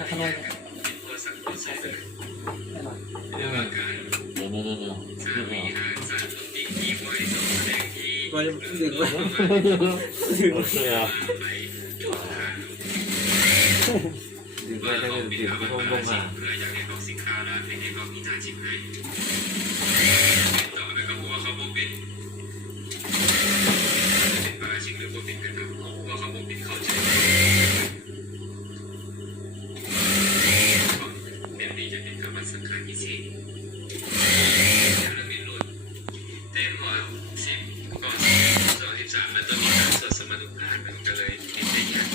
มาขโมยเรื่องการ เดี๋ยวสามีหาสารสนติที่ไว้สองแสดงที่ มาถึงว่า โอเคอ่ะ ไปทุกทาง ดึงไปได้ดึงไปลงมา เพื่ออยากให้เขาสิค้าร้านให้เขามีหน้าชิมให้ต่อแล้วก็บอกว่าเขาบอกเป็นปาชิงหรือว่าเป็นกันครับว่าเขาบอกเป็นเขาใจแบบนี้จะเป็นคำว่าสังขารพิเศษจะเป็นรุ่นแต่หัว10ก่อน23มันต้องมีการสวดสมดุลผ่านมันก็เลยเป็นได้ยาก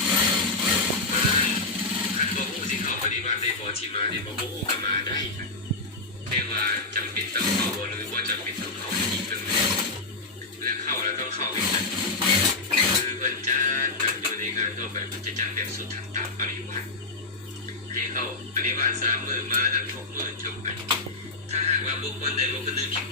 ขันบอกว่าสิเขาปฏิบัติในบ่อที่มาในบ่อโอ้ก็มาได้แต่ว่าจำเป็นต้องเข้าหรือว่าจำเป็นต้องเข้าอีกเรื่องนึงและเข้าแล้วต้องเข้าอีกนะคือวันจันทร์กันอยู่ในงานทั่วไปมันจะจัดแบบสุดทางตามปริวารให้เข้าปริวาร3 มื้อมาทั้ง6 มื้อจบไปถ้าหากว่าบุคคลใดบุคคลหนึ่งผิด